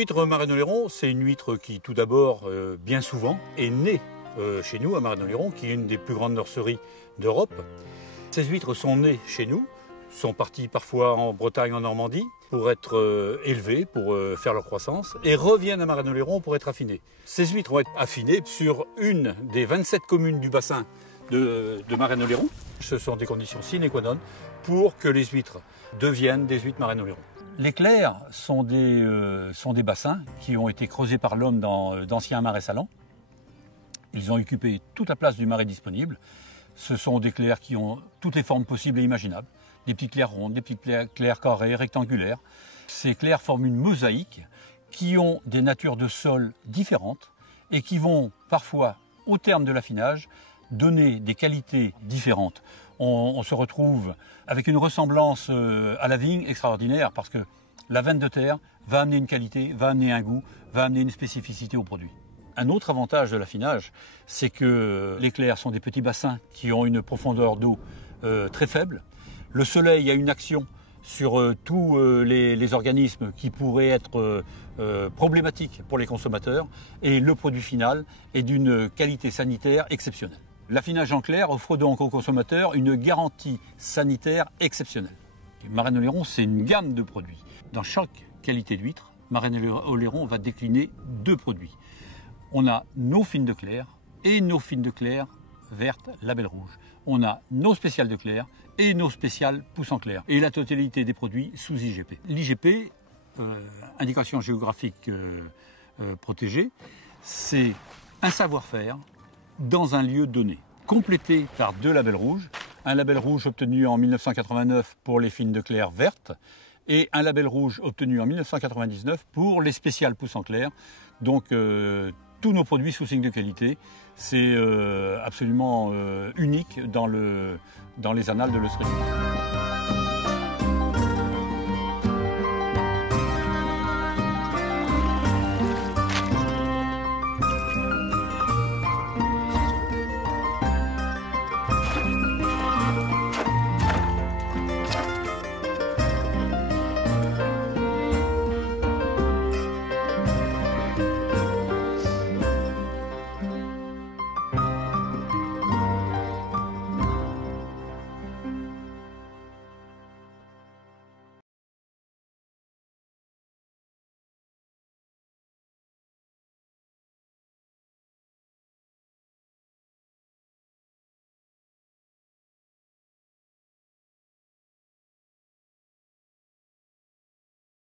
huître Marennes-Oléron, c'est une huître qui, tout d'abord, bien souvent, est née chez nous à Marennes-Oléron, qui est une des plus grandes nurseries d'Europe. Ces huîtres sont nées chez nous, sont parties parfois en Bretagne, en Normandie, pour être élevées, pour faire leur croissance, et reviennent à Marennes-Oléron pour être affinées. Ces huîtres vont être affinées sur une des 27 communes du bassin de Marennes-Oléron. Ce sont des conditions sine qua non pour que les huîtres deviennent des huîtres Marennes-Oléron. Les clairs sont des bassins qui ont été creusés par l'homme dans d'anciens marais salants. Ils ont occupé toute la place du marais disponible. Ce sont des clairs qui ont toutes les formes possibles et imaginables. Des petites clairs rondes, des petites clairs carrées, rectangulaires. Ces clairs forment une mosaïque qui ont des natures de sol différentes et qui vont parfois, au terme de l'affinage, donner des qualités différentes. On se retrouve avec une ressemblance à la vigne extraordinaire parce que la veine de terre va amener une qualité, va amener un goût, va amener une spécificité au produit. Un autre avantage de l'affinage, c'est que les clairs sont des petits bassins qui ont une profondeur d'eau très faible. Le soleil a une action sur tous les organismes qui pourraient être problématiques pour les consommateurs et le produit final est d'une qualité sanitaire exceptionnelle. L'affinage en clair offre donc aux consommateurs une garantie sanitaire exceptionnelle. Marennes-Oléron, c'est une gamme de produits. Dans chaque qualité d'huître, Marennes-Oléron va décliner deux produits. On a nos fines de clair et nos fines de clair vertes label rouge. On a nos spéciales de clair et nos spéciales pousse en clair. Et la totalité des produits sous IGP. L'IGP, indication géographique protégée, c'est un savoir-faire dans un lieu donné, complété par deux labels rouges. Un label rouge obtenu en 1989 pour les fines de clair vertes et un label rouge obtenu en 1999 pour les spéciales pousse en clair. Donc tous nos produits sous signe de qualité, c'est absolument unique dans les annales de l'œnologie.